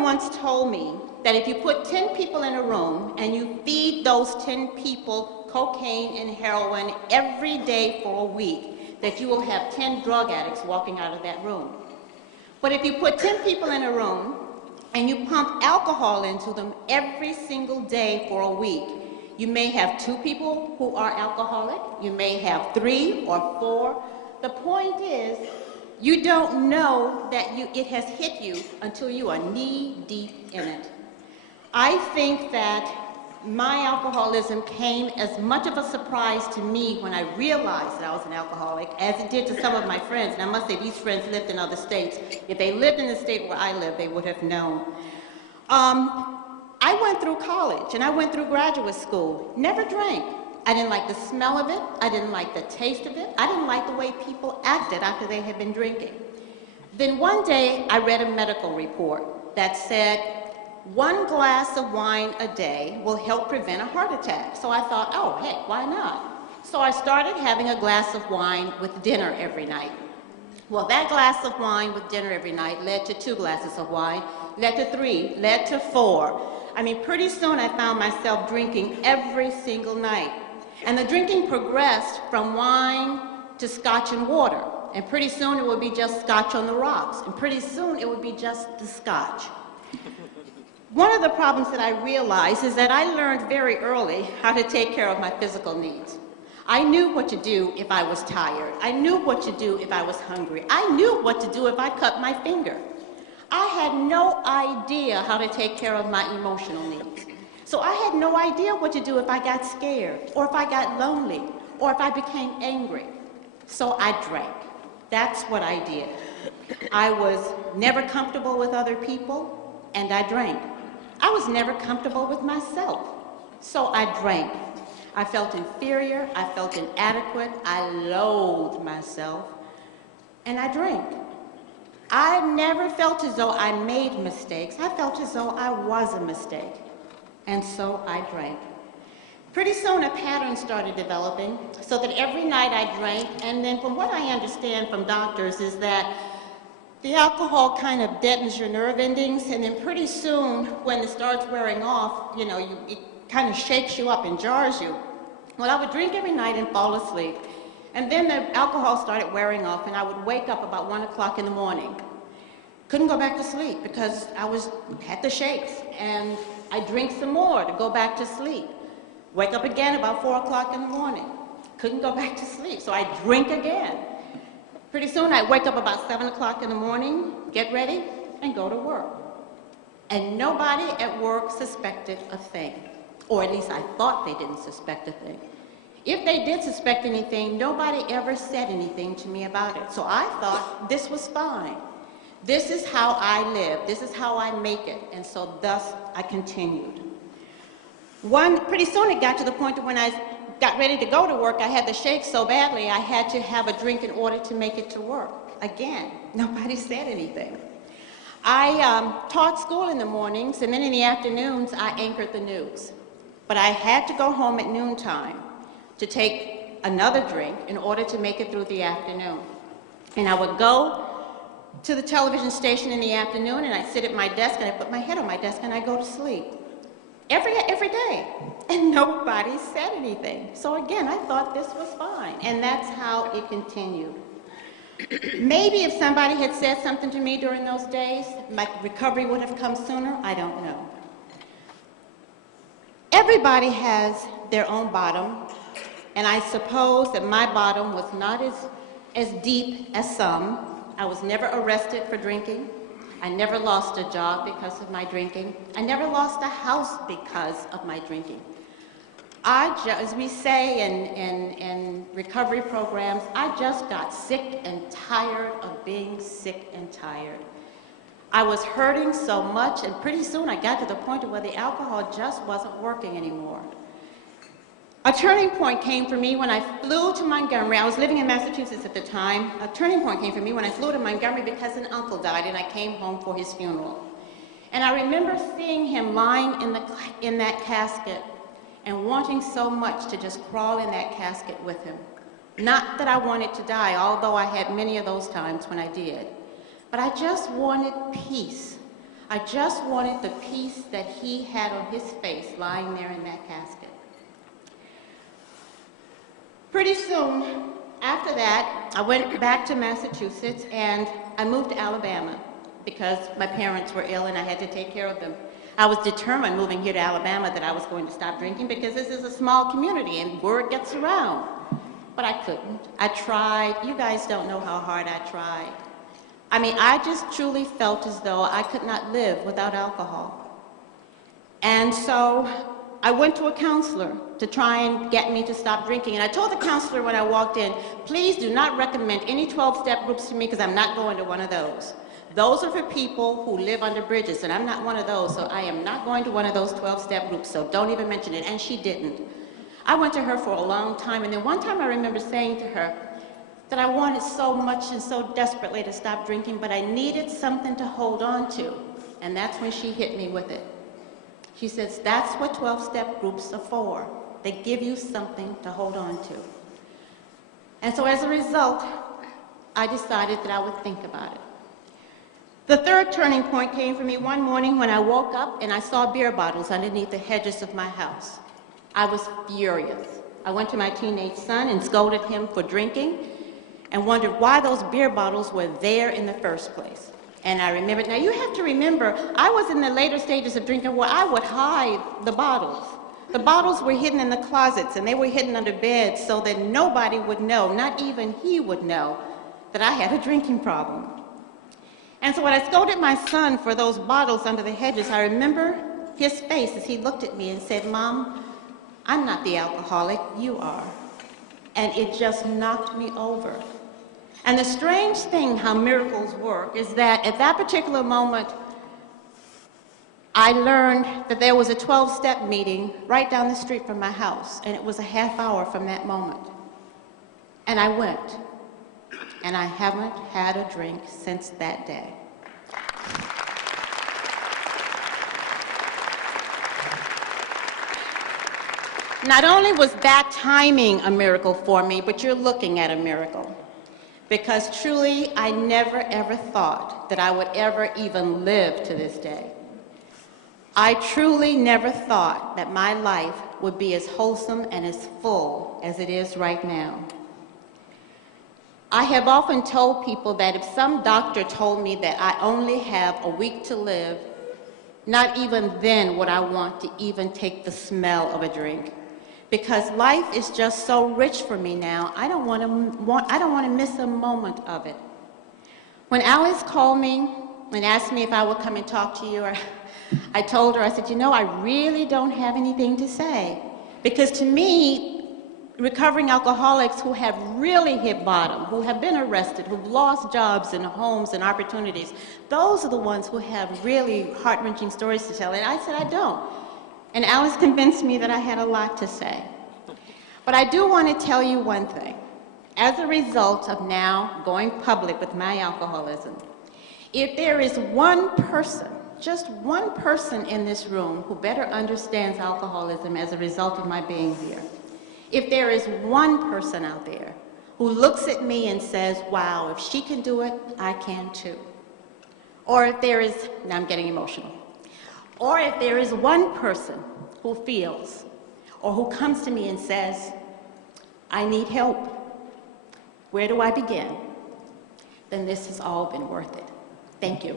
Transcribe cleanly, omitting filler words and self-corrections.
Someone once told me that if you put 10 people in a room and you feed those 10 people cocaine and heroin every day for a week, that you will have 10 drug addicts walking out of that room. But if you put 10 people in a room and you pump alcohol into them every single day for a week, you may have 2 people who are alcoholic, you may have 3 or 4. The point is, you don't know that it has hit you until you are knee-deep in it. I think that my alcoholism came as much of a surprise to me when I realized that I was an alcoholic as it did to some of my friends. And I must say, these friends lived in other states. If they lived in the state where I lived, they would have known. I went through college and I went through graduate school, never drank. I didn't like the smell of it. I didn't like the taste of it. I didn't like the way people acted after they had been drinking. Then one day I read a medical report that said 1 glass of wine a day will help prevent a heart attack. So I thought, oh, heck, why not? So I started having a glass of wine with dinner every night. Well, that glass of wine with dinner every night led to 2 glasses of wine, led to 3, led to 4. I mean, pretty soon I found myself drinking every single night. And the drinking progressed from wine to scotch and water. And pretty soon it would be just scotch on the rocks. And pretty soon it would be just the scotch. One of the problems that I realized is that I learned very early how to take care of my physical needs. I knew what to do if I was tired. I knew what to do if I was hungry. I knew what to do if I cut my finger. I had no idea how to take care of my emotional needs. So I had no idea what to do if I got scared, or if I got lonely, or if I became angry. So I drank. That's what I did. I was never comfortable with other people, and I drank. I was never comfortable with myself, so I drank. I felt inferior, I felt inadequate, I loathed myself, and I drank. I never felt as though I made mistakes. I felt as though I was a mistake. And so I drank. Pretty soon a pattern started developing so that every night I drank, and then from what I understand from doctors is that the alcohol kind of deadens your nerve endings, and then pretty soon when it starts wearing off, it kind of shakes you up and jars you. Well, I would drink every night and fall asleep. And then the alcohol started wearing off, and I would wake up about 1 o'clock in the morning. Couldn't go back to sleep because I had the shakes, and I'd drink some more to go back to sleep. Wake up again about 4 o'clock in the morning. Couldn't go back to sleep, so I'd drink again. Pretty soon I'd wake up about 7 o'clock in the morning, get ready, and go to work. And nobody at work suspected a thing, or at least I thought they didn't suspect a thing. If they did suspect anything, nobody ever said anything to me about it. So I thought this was fine. This is how I live. This is how I make it. And so thus I continued. Pretty soon it got to the point that when I got ready to go to work, I had the shakes so badly I had to have a drink in order to make it to work. Again, nobody said anything. I taught school in the mornings, and then in the afternoons I anchored the news. But I had to go home at noontime to take another drink in order to make it through the afternoon. And I would go to the television station in the afternoon, and I'd sit at my desk, and I'd put my head on my desk, and I'd go to sleep. Every day. And nobody said anything. So again, I thought this was fine. And that's how it continued. Maybe if somebody had said something to me during those days, my recovery would have come sooner. I don't know. Everybody has their own bottom, and I suppose that my bottom was not as deep as some. I was never arrested for drinking. I never lost a job because of my drinking. I never lost a house because of my drinking. As we say in recovery programs, I just got sick and tired of being sick and tired. I was hurting so much, and pretty soon I got to the point where the alcohol just wasn't working anymore. A turning point came for me when I flew to Montgomery. I was living in Massachusetts at the time. A turning point came for me when I flew to Montgomery because an uncle died, and I came home for his funeral. And I remember seeing him lying in that casket and wanting so much to just crawl in that casket with him. Not that I wanted to die, although I had many of those times when I did. But I just wanted peace. I just wanted the peace that he had on his face lying there in that casket. Pretty soon after that, I went back to Massachusetts and I moved to Alabama because my parents were ill and I had to take care of them. I was determined moving here to Alabama that I was going to stop drinking because this is a small community and word gets around. But I couldn't. I tried. You guys don't know how hard I tried. I mean, I just truly felt as though I could not live without alcohol. And so I went to a counselor to try and get me to stop drinking. And I told the counselor when I walked in, please do not recommend any 12-step groups to me because I'm not going to one of those. Those are for people who live under bridges, and I'm not one of those, so I am not going to one of those 12-step groups, so don't even mention it. And she didn't. I went to her for a long time, and then one time I remember saying to her that I wanted so much and so desperately to stop drinking, but I needed something to hold on to. And that's when she hit me with it. She says, that's what 12-step groups are for. They give you something to hold on to. And so as a result, I decided that I would think about it. The third turning point came for me one morning when I woke up and I saw beer bottles underneath the hedges of my house. I was furious. I went to my teenage son and scolded him for drinking and wondered why those beer bottles were there in the first place. And I remembered, now you have to remember, I was in the later stages of drinking where I would hide the bottles. The bottles were hidden in the closets and they were hidden under beds so that nobody would know, not even he would know, that I had a drinking problem. And so when I scolded my son for those bottles under the hedges, I remember his face as he looked at me and said, Mom, I'm not the alcoholic, you are. And it just knocked me over. And the strange thing how miracles work is that at that particular moment, I learned that there was a 12-step meeting right down the street from my house, and it was a half hour from that moment. And I went, and I haven't had a drink since that day. Not only was that timing a miracle for me, but you're looking at a miracle. Because truly, I never ever thought that I would ever even live to this day. I truly never thought that my life would be as wholesome and as full as it is right now. I have often told people that if some doctor told me that I only have a week to live, not even then would I want to even take the smell of a drink. Because life is just so rich for me now, I don't want to miss a moment of it. When Alice called me and asked me if I would come and talk to you, I told her, I said, you know, I really don't have anything to say. Because to me, recovering alcoholics who have really hit bottom, who have been arrested, who've lost jobs and homes and opportunities, those are the ones who have really heart-wrenching stories to tell. And I said, I don't. And Alice convinced me that I had a lot to say. But I do want to tell you one thing. As a result of now going public with my alcoholism, if there is one person, just one person in this room who better understands alcoholism as a result of my being here, if there is one person out there who looks at me and says, wow, if she can do it, I can too. Or if there is, now I'm getting emotional, or if there is one person who feels or who comes to me and says, I need help, where do I begin? Then this has all been worth it. Thank you.